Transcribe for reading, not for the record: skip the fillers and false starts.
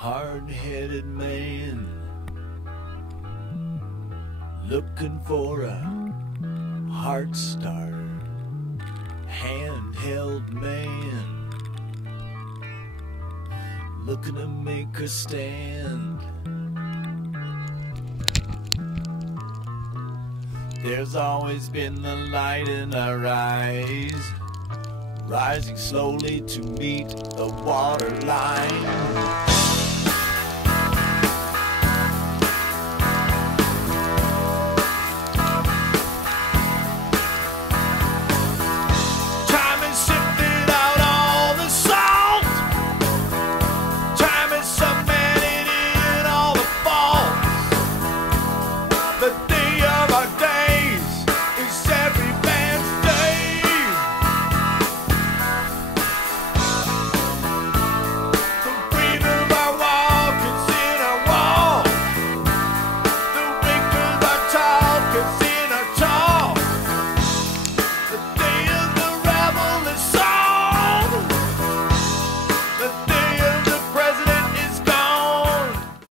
hard-headed man looking for a heart starter, handheld man looking to make a stand. There's always been the light in our eyes, rising slowly to meet the waterline.